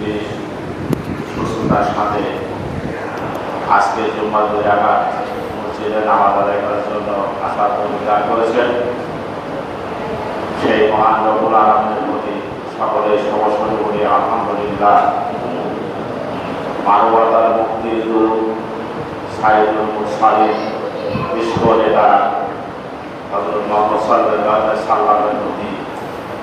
যে সাথে আজকে জুম্মা দুই রাখাত মসজিদে নামাজ আদায় করার জন্য আসার অধিকার করেছেন। সেই মহান রবুল আলমের প্রতি সকলে সমস্যা করি আলহামদুলিল্লাহ। মানবতার মুক্তির মুরসালিন বিশ্ব নেতা হজরত মোহাম্মদ সাল্লাহ সাল্লামের প্রতি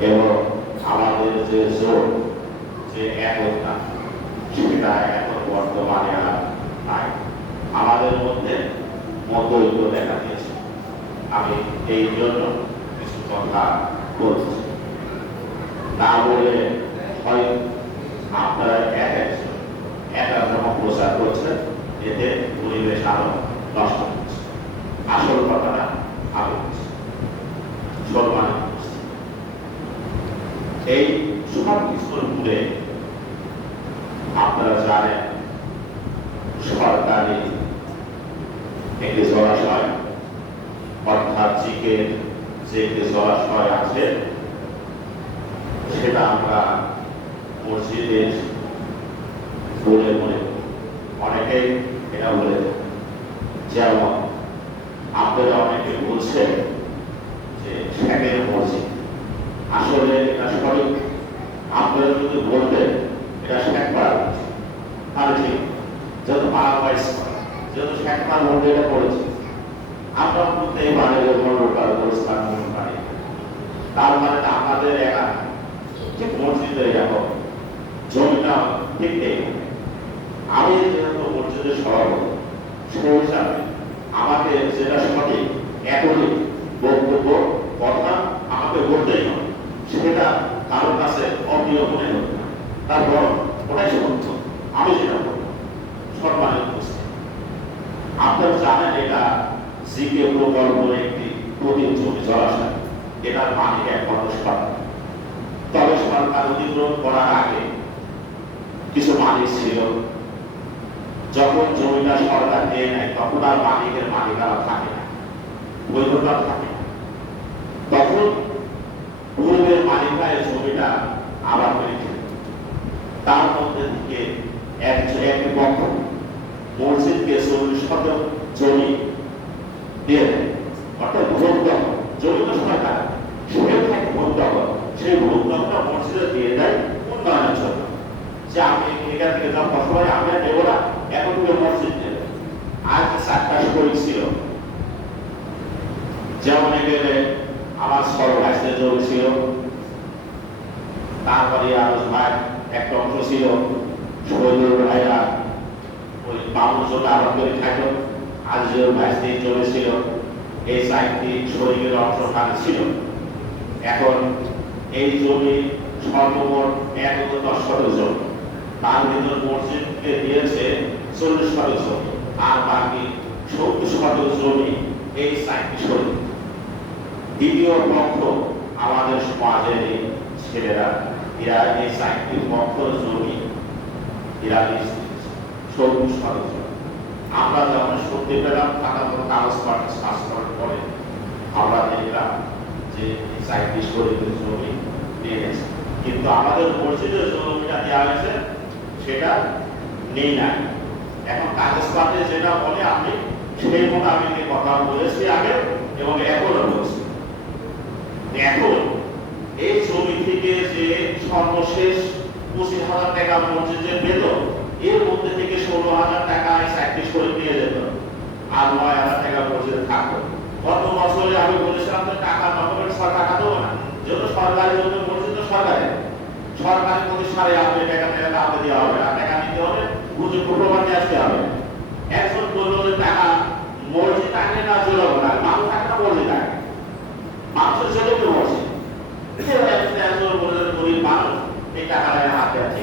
এবং আমাদের যে জোর যে একতা, সেটা এখন বর্তমানে আর নাই। আমাদের মধ্যে মতৈক্য দেখা দিয়েছে। আমি এই জন্য কিছু কথা বলছি। না বলে হয় আপনারা এক একজন এক এক রকম প্রচার করছেন এতে পরিবেশ আরও নষ্ট হচ্ছে আসল কথাটা আমি বলছি। সম্মানিত উপস্থিতি। এই সব কিছুর মূলে আপনারা জানেন সরকারি একটি জলাশয় অর্থাৎ চিকের যে একটি জলাশয় আছে সেটা আমরা মসজিদের বলে মনে করি। অনেকেই এটা বলে থাকেন। যেমন আপনারা অনেকে বলছেন যে ঠ্যাঙের মসজিদ আসলে এটা সঠিক। আপনারা যদি বলতেন, এটা শেখবার তাহলে ঠিক। যেহেতু পাড়া পাইস যেহেতু শেখবার মধ্যে এটা করেছে আমরা বলতেই পারি যে মনোকার পরিষ্কার মনে পারি তার মানে না আমাদের একা ঠিক মসজিদের এখন জমিটা ঠিক নেই আমি যেহেতু মসজিদের সভাপতি সেই হিসাবে আমাকে যেটা সঠিক এখনই বক্তব্য কথা আমাকে বলতেই হবে সেটা কারোর কাছে অপ্রিয় মনে হবে না তারপর ওটাই সত্য আমি যেটা বলব সম্মানিত উপস্থিতি আপনারা জানেন এটা জিকে প্রকল্পের একটি প্রতিম জমি জলাশয় এটার মালিক একমাত্র সরকার তবে সরকার অধিগ্রহণ করার আগে কিছু মালিক ছিল। যখন জমিটা সরকার নিয়ে নেয়, তখন আর মালিকের মালিকারা থাকে না। বৈধতা থাকে তখন পূর্বের মালিকরা এই জমিটা আবার হয়েছে তার মধ্যে থেকে এক একটি পক্ষ মসজিদকে চল্লিশ শতক জমি দিয়ে অর্থাৎ ভোট দখল জমি তো সরকার সেখানে থাকে ভোট সেই ভোট মসজিদে দিয়ে দেয় উন্নয়নের জন্য। যে আমি এখান থেকে যা ফসল আমি আর নেব না, এখন কেউ মসজিদ নেবে আজ চারটা শরীর ছিল। যেমন এখানে আমার সরল আসতে জমি ছিল। তারপরে আরও ভাই একটা অংশ ছিল, শহীদুল ভাইরা, ওই বাবুর জন্য আরম্ভ করে থাকল আজিজুল ভাই দিয়ে চলেছিল এই সাইডটি শরীরের অংশ ওখানে ছিল। এখন এই জমি সর্বমোট এক দশ শতক তার ভিতর মসজিদকে দিয়েছে চল্লিশ শতক আর বাকি সত্তর শতক জমি এই সাইডটি শরীর। দ্বিতীয় পক্ষ আমাদের সমাজের ছেলেরা, এরা এই সাইটটি পক্ষ জমি, এরা সত্তর শতক আমরা যখন শুনতে পেলাম টাকা মতো কাগজ পাঠ শ্বাস করার পরে আমরা দেখলাম যে সাইটটি শরীরের জমি নিয়ে গেছে। কিন্তু আমাদের মসজিদের জমিটা দেওয়া হয়েছে, সেটা নেই না। এখন কাগজ পাঠে যেটা বলে আপনি সেই মোতাবেক কথা বলেছি আগে এবং এখনও বলছি। এখন এই জমি থেকে যে সর্বশেষ পঁচিশ হাজার টাকা মসজিদের বেতন এর মধ্যে থেকে ষোলো হাজার টাকা সাইটটি সরিয়ে নিয়ে যেত আর নয় হাজার টাকা মসজিদে থাকতো গত বছরে আমি বলেছিলাম যে টাকা নভেম্বর সরকার না। যেহেতু সরকারি জন্য মসজিদ তো সরকারি সরকারি প্রতিষ্ঠানে আপনি টাকা টাকা আপনি দেওয়া হবে আর টাকা নিতে হবে বুঝে প্রমাণ নিয়ে আসতে হবে। একজন বলল যে টাকা, মসজিদ থাকে না জোরাবো না। মানুষ থাকে না মসজিদ থাকে মানুষের বলে গরিব মানুষ, এই টাকা হাতে আছে।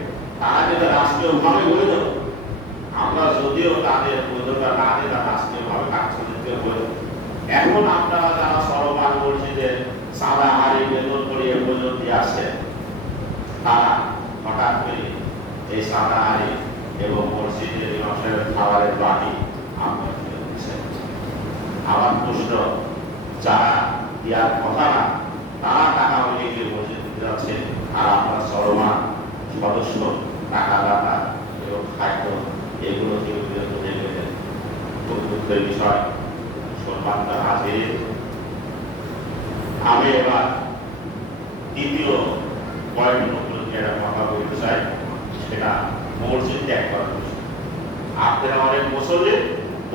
তার তো রাষ্ট্রীয়ভাবে বলে দেবো আমরা যদিও তাদের বৈধতা না দিই তারা রাষ্ট্রীয়ভাবে কার্যনীতি বলে এখন আপনারা যারা সরকার মসজিদের সাদা হারি বেতন করে এ পর্যন্ত আসে তারা হঠাৎ করে এই সাদা হারি এবং মসজিদের ইমামের খাবারের ফেলে দিচ্ছেন। আমার প্রশ্ন, যারা দেওয়ার কথা না, তারা টাকা গিয়ে মসজিদ যাচ্ছে আর আপনার সরমান সদস্য টাকা দাতা এবং খাদ্য, এগুলো থেকে বিরত দেখবেন খুব দুঃখের বিষয় সম্মানিত হাজির আমি এবার দ্বিতীয় পয়েন্ট উপলক্ষে একটা কথা বলতে চাই, সেটা মসজিদ ত্যাগ করার বিষয়। আপনারা অনেক মুসলিম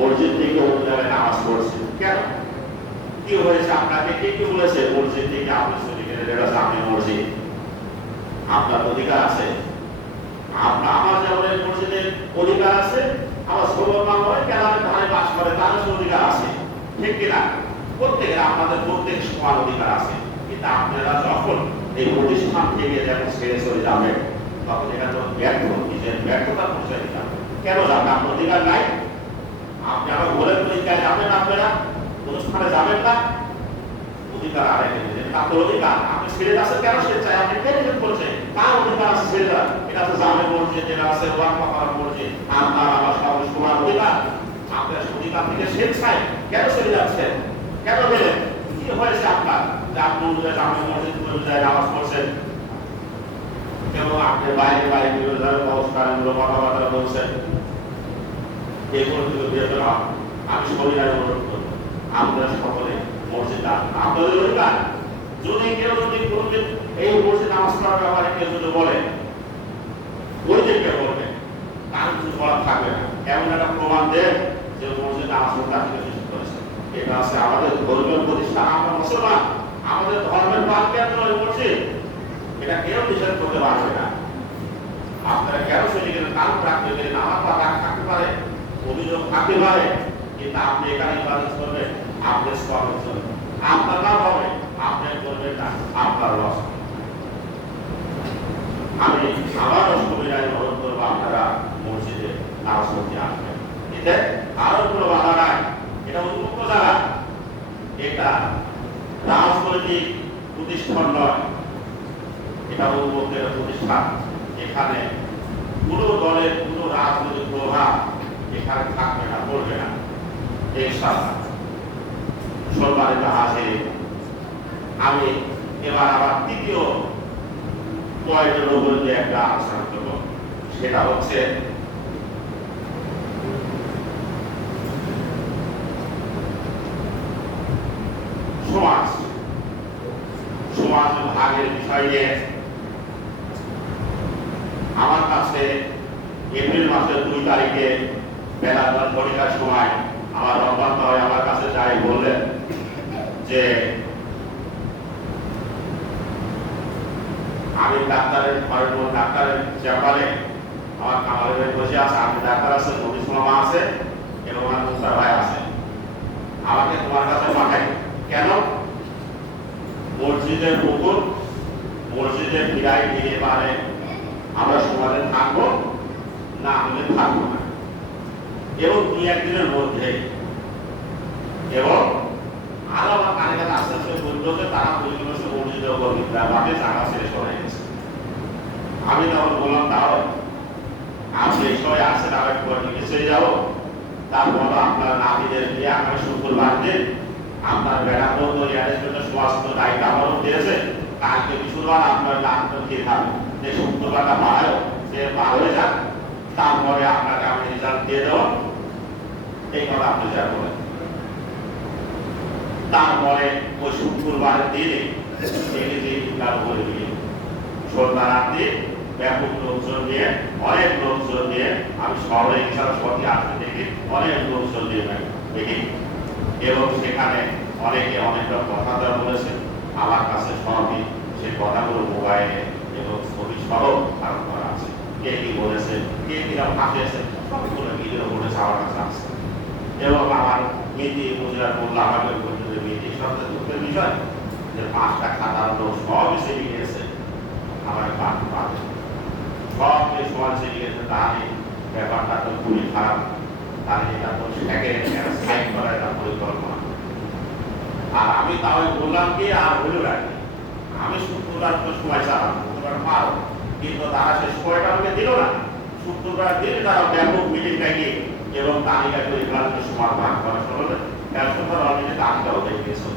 মসজিদ থেকে অন্য জায়গায় নামাজ পড়ছেন। কেন? কি হয়েছে? আপনাকে কে কি বলেছে, মসজিদ থেকে? আপনি চলে গেলেন এটা সামনে মসজিদ। আপনার অধিকার আছে। আমার যেমন অধিকার আছে কেন? কিনা প্রত্যেক অধিকার আছে। কিন্তু আপনারা যখন ব্যর্থ নিজের কেন যাবেন? আপনার আপনি যাবেন আপনারা? অনুষ্ঠানে যাবেন না। অধিকার অধিকার। আপনি ছেড়ে আছেন কেন? সে চাই আপনি কে নিষেধ আমার কেন আপনি বাইরে বাইরে বিভিন্ন ধরনের বলছেন। বিরত না। আমি শরীরের অনুরোধ আপনারা সকলে মসজিদ যদি কেউ যদি এই নামাজ পড়ার ব্যাপারে কেউ যদি তার কিছু বলার থাকবে না। এমন একটা প্রমাণ দেন যে মসজিদ নামাজ এটা আছে আমাদের প্রতিষ্ঠান আমরা মুসলমান, আমাদের ধর্মের এই মসজিদ এটা কেউ নিষেধ করতে পারবে না। আপনারা কেন চলে গেলেন কারণ রাখতে আমার রাখ থাকতে পারে? অভিযোগ থাকতে পারে। কিন্তু আপনি এখানে ইবাদত করবেন আপনি স্টপে আপনার লাভ হবে আপনি করবেন না, আপনার লস। আমি আবার অষ্টমীরায় অনুরোধ করব মসজিদে নামাজ পড়তে আসবেন এতে আরও কোনো বাধা নাই, এটা উন্মুক্ত জায়গা। এটা রাজনৈতিক প্রতিষ্ঠান নয়, এটা উন্মুক্ত একটা প্রতিষ্ঠান। এখানে কোনো দলের কোনো রাজনৈতিক প্রভাব এখানে থাকবে না, পড়বে না। এই সম্মানিত হাজির, আমি এবার আবার তৃতীয় পয়েন্টের উপরে একটা আলোচনা সেটা হচ্ছে সমাজ। সমাজ ভাগের বিষয় আমার কাছে এপ্রিল মাসের দুই তারিখে বেলা দশ ঘটিকার সময় আমার রব্বান ভাই আমার কাছে যাই বললেন যে আমি ডাক্তারের ঘরের মধ্যে ডাক্তারের চেম্বারে আমার কামালের ভাই বসে আছে আমি ডাক্তার আছে নবীস মামা আছে এবং আমার মুস্তার ভাই আছে? আমাকে তোমার কাছে পাঠাই। কেন? মসজিদের পুকুর, মসজিদের ফিরাই ফিরে পারে। আমরা সমাজে থাকব? না হলে থাকব না। এবং দুই একদিনের মধ্যে। এবং আরও আমার কানে কাছে আস্তে আস্তে বলল যে তারা পরিবেশে মসজিদের উপর বিদ্যাবাদে জায়গা ছেড়ে সরে গেছে। আমি তখন বললাম তাও যাব তারপর আপনার নাতিদের দিয়ে আগামী শুক্রবার দিন আপনার বেড়া তো অ্যারেঞ্জমেন্টের সমস্ত দায়িত্ব আমারও দিয়েছে কালকে শুক্রবার আপনার নাতকে দিয়ে থাকবে যে শুক্রবারটা পাড়ায় সে পার হয়ে যাক। তারপরে আপনাকে আমি রেজাল্ট দিয়ে দেবো। এই কথা আপনি যা বলেন। তারপরে ওই শুক্রবারের দিনে দিয়ে সন্ধ্যা রাত্রি ব্যাপক লোকজন নিয়ে অনেক লোকজন দিয়ে, আমি শহরে ইনশাল সত্যি আসতে দেখি, অনেক লোকজন নিয়ে দেখি। এবং সেখানে অনেকে অনেকটা কথা দেওয়া বলেছে, আমার কাছে সবই সে কথাগুলো মোবাইলে এবং ছবি সহ ধারণ করা আছে। কে কি বলেছে, কে কীরকম হাসিয়েছে সবগুলো ভিডিও বলেছে আমার কাছে আছে। এবং আমার নীতি মুজরার বলল, আমাকে বলতে যে নীতি সবচেয়ে দুঃখের বিষয় যে পাঁচটা খাতার লোক সব এসে লিখেছে আমার পাঠ পাবে সব যে সমাজ এসে লিখেছে তাহলে ব্যাপারটা তো খুবই খারাপ তাহলে এটা তো সেকেন্ড সাইড করা একটা পরিকল্পনা আর আমি তাহলে বললাম কি আর হইল রাখি আমি শুক্রবার তো সময় চালাম শুক্রবার পারো কিন্তু তারা সে সময়টা আমাকে দিল না শুক্রবার দিনে তারা ব্যাপক মিটিং ডাকিয়ে এবং তালিকা করে নির্বাচনের সময় ভাগ করা শুরু হলে শুক্রবার অলরেডি তালিকাও দেখে গেছে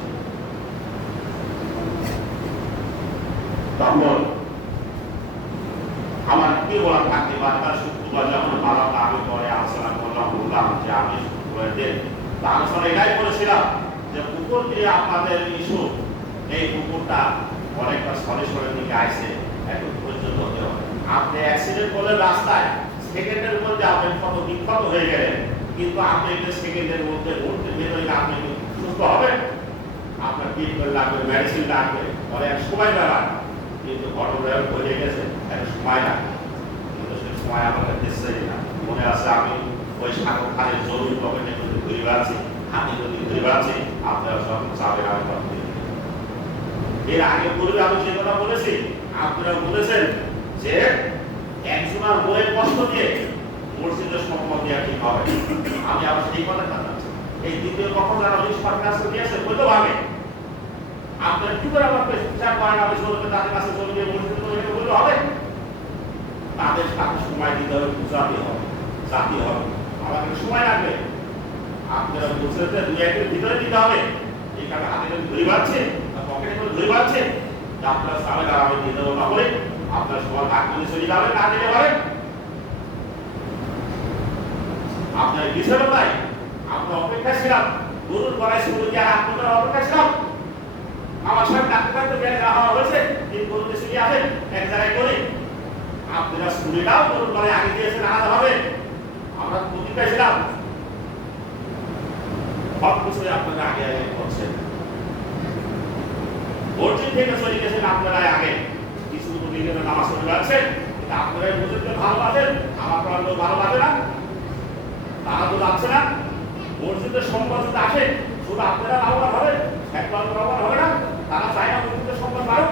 তখন বলা থাকতে পারে। তার শুক্রবার যখন ভালো আমি পরে আলোচনা করলাম, বললাম যে আমি শুক্রবার দিন আলোচনা এটাই করেছিলাম যে পুকুর দিয়ে আপনাদের ইস্যু এই পুকুরটা অনেকটা সরে সরে দিকে আসছে এখন পর্যন্ত হতে হবে। আপনি অ্যাক্সিডেন্ট করলে রাস্তায় সেকেন্ডের মধ্যে আপনি কত বিক্ষত হয়ে গেলেন, কিন্তু আপনি একটা সেকেন্ডের মধ্যে মুহূর্তে ভেতরে আপনি কি সুস্থ হবেন। আপনার ট্রিটমেন্ট লাগবে মেডিসিন লাগবে, অনেক সময় ব্যাপার কিন্তু ঘটনা হয়ে গেছে, একটা সময় লাগবে। সময় আমাকে দিচ্ছে না। মনে আছে আমি ওই সাগর জরুরি পকেটে যদি ঘুরে বেড়াচ্ছি হাতে যদি ঘুরে বেড়াচ্ছি আপনারা সব চাবেন আমি কথা এর আগে পূর্বে আমি যে কথা বলেছি, আপনারা বলেছেন যে একজনের বইয়ের কষ্ট দিয়ে মসজিদের সম্পদ দেওয়া ঠিক হবে আমি আবার সেই কথা জানাচ্ছি। এই দ্বিতীয় কখন যারা অনেক সরকার কাছে দিয়েছে বলতে ভাবে। আপনার কি করে আমার বিচার করেন আমি চলবে তাদের কাছে চলবে মসজিদে চলবে বলতে হবে? তাদের সাথে সময় দিতে হবে, বুঝাতে হবে জাতি হবে। আমাদের সময় লাগবে। আপনারা বলছেন যে দুই একের ভিতরে দিতে হবে। এখানে হাতে করে ধরে বাড়ছে পকেটে করে ধরে বাড়ছে আপনারা সামনে দাঁড়াবে, দিয়ে দেবো না করে আপনার সময় কাজ করে চলে যাবে না দিতে পারেন আপনার বিষয় নাই আমরা অপেক্ষা ছিলাম। গরুর গড়াই শুরু কি আর আপনার অপেক্ষা ছিলাম? আমার সঙ্গে ডাক্তার যাওয়া হয়েছে, তিন গরু দেশে আছেন এক জায়গায় করে আপনারা গরুর গড়াই আগে দিয়েছেন আলাদা হবে। আমরা প্রতি পেয়েছিলাম আগে চলে কিছু নামাজ পড়ে যাচ্ছেন কিন্তু আপনারা মসজিদকে ভালোবাসেন আমার প্রাণ লোক ভালোবাসে না। তারা তো যাচ্ছে না। মসজিদের সম্পদ আসে, শুধু আপনারা লাভবান হবে একবার লাভবান হবে না। তারা চায় না মসজিদের সম্পদ বাড়ুক।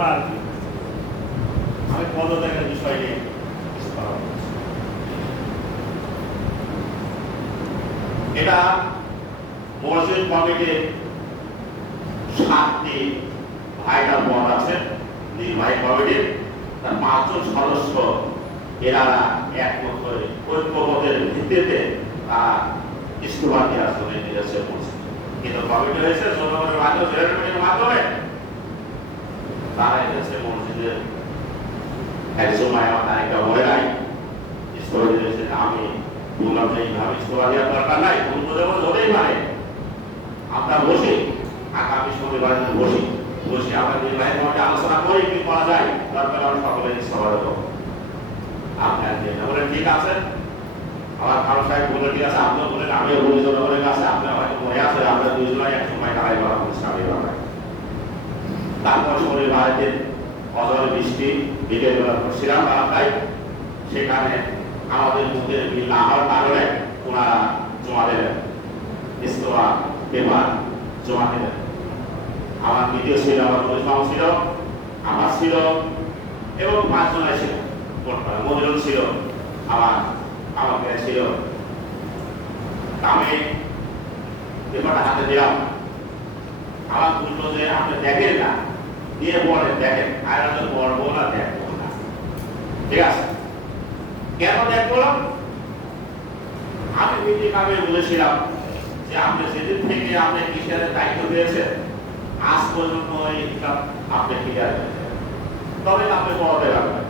এবার আমি পদত্যাগের বিষয় নিয়ে কথা এটা মসজিদ কমিটির সাতটি ভাইটাল পদ আছে, নির্বাহী কমিটির, তার পাঁচজন সদস্য, এনারা একমত হয়ে ঐক্যবোধের ভিত্তিতে তারা ইস্তফা জন্য নির্দেশে পড়ছে কিন্তু কমিটি হয়েছে জনগণের মাধ্যমে মাধ্যমে আমি আগামী বসি মধ্যে আলোচনা করি কি করা যায় দরকার আমরা সকলে ইস্তফা দেবো আপনি আর দিয়ে বলে ঠিক আছে আমার কারও সাহেব বলে ঠিক আছে আপনিও বলেন আমিও বলি জনগণের কাছে আপনার হয়তো মনে আছে আমরা দুইজনে এক সময় দাঁড়াই বলা স্বামী বাবায় তারপর শনিবার দিন অজর বৃষ্টি, বিকেল বেলা করছিলাম বারান্দায় সেখানে আমাদের মুখের মিল না হওয়ার কারণে ওনারা জমা দেবেন পেপার জমা দেবেন আমার দ্বিতীয় ছিল, আমার পরিশ্রম ছিল, আমার ছিল এবং পাঁচজনের ছিল মজুরুল ছিল, আমার আমাকে ছিল। আমি পেপারটা হাতে দিলাম। আমার বুঝলো যে আপনি দেখেন না দিয়ে বলেন, দেখেন আর তো পড়ব না, দেখব না। ঠিক আছে? কেন দেখব না? আমি মিটিং আমি বলেছিলাম যে আপনি সেদিন থেকে আপনি কিসের দায়িত্ব পেয়েছেন? আজ পর্যন্ত এই হিসাব আপনি ক্লিয়ার তবে আপনি পড়াতে পারবেন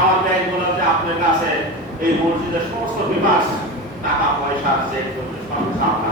আমার ব্যাংক যে আপনার কাছে এই মসজিদের সমস্ত বিমাস টাকা, পয়সা, চেক করতে সব হবে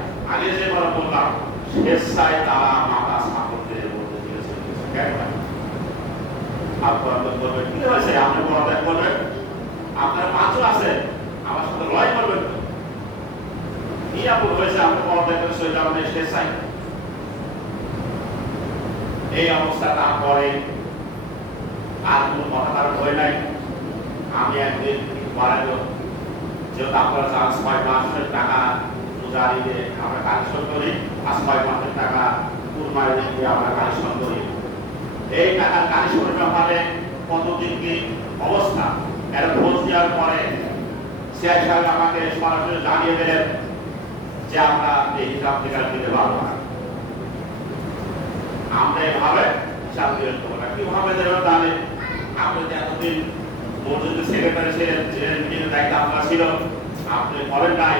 আগে যে বলা বললাম, স্বেচ্ছায় তারা মাথা সাপোর্টের মধ্যে করে স্বেচ্ছায়। এই অবস্থা তারপরে আর কোনো তার ভয় নাই। আমি একদিন মারা যেহেতু আপনারা চান ছয় মাসের টাকা পূজারিতে আমরা কালেকশন করি আর ছয় মাসের টাকা কুরমায় দিয়ে আমরা কালেকশন করি। এই টাকার কালেকশনের ব্যাপারে কতদিন কি অবস্থা? এর খোঁজ দেওয়ার পরে সিআই সাহেব আমাকে সরাসরি জানিয়ে দিলেন যে আমরা এই হিসাব থেকে দিতে পারব না। আমরা এভাবে হিসাব দিয়ে দেবো না। কীভাবে দেবেন তাহলে? আপনি যে এতদিন মসজিদের সেক্রেটারি ছিলেন ছিলেন দায়িত্ব আপনার ছিল, আপনি করেন নাই।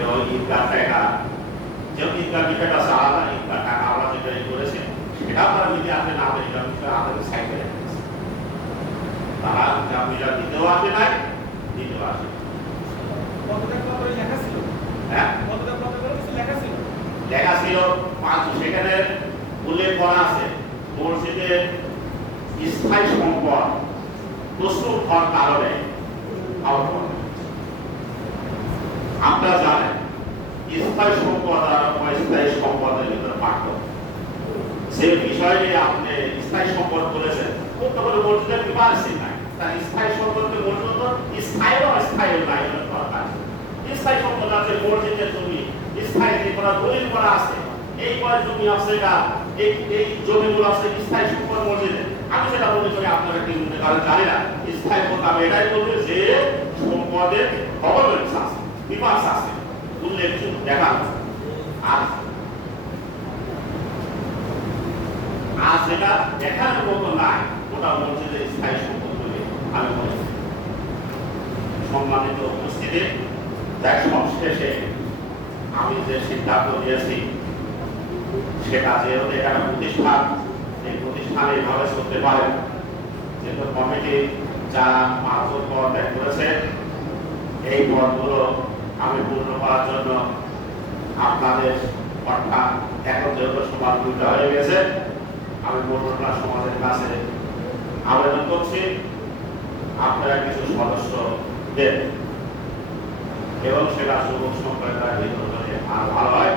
এবং ঈদগাহ টাকা যেমন ঈদগাহ বিষয়টা ঈদগাহ টাকা আমরা যেটা ই করেছি সেটা আমরা যদি আপনি না দেন এটা বিষয় আমাদের সাইড তারা আপনি যা দিতেও আসে নাই দিতেও আসে লেখা ছিল হ্যাঁ পাঁচ সেখানে উল্লেখ করা আছে মসজিদের স্থায়ী সম্পদ প্রস্তুত হওয়ার কারণে আহত আপনারা জানেন, স্থায়ী সম্পদ আর অস্থায়ী সম্পদের ভিতরে পার্থক্য। সে বিষয় নিয়ে আপনি স্থায়ী সম্পদ বলেছেন। করতে পারে বিমান সে নাই। তার স্থায়ী সম্পদকে মসজিদ স্থায়ী ও অস্থায়ী নাই দরকার স্থায়ী সম্পদ আছে, মসজিদের জমি, স্থায়ী যে করা দলিল করা আছে। এই কয় জমি আছে এটা এই এই জমিগুলো আছে স্থায়ী সম্পদ মসজিদে। আমি সেটা মনে করি, আপনারা কি মনে করেন? জানি না। স্থায়ী সম্পদ, আমি এটাই বলব যে সম্পদের গভর্নেন্স আছে। বিভাগ আছে উল্লেখযোগ্য দেখা আর আর সেটা দেখার মতো নাই, ওটা মসজিদের স্থায়ী সম্পদ বলে আমি করি। সম্মানিত উপস্থিতি যাক সবশেষে আমি যে সিদ্ধান্ত নিয়েছি সেটা যেহেতু এখানে প্রতিষ্ঠান, এই প্রতিষ্ঠান এইভাবে চলতে পারে। যেহেতু কমিটি যারা মাহবুব পদ করেছে, এই পদগুলো আমি পূর্ণ করার জন্য আপনাদের অর্থাৎ এখন যেহেতু সমাজ দুইটা হয়ে গেছে। আমি পূর্ণটা সমাজের কাছে আবেদন করছি। আপনারা কিছু সদস্য দেন এবং সেটা যুবক সম্প্রদায়ের ভিতর আর ভালো হয়।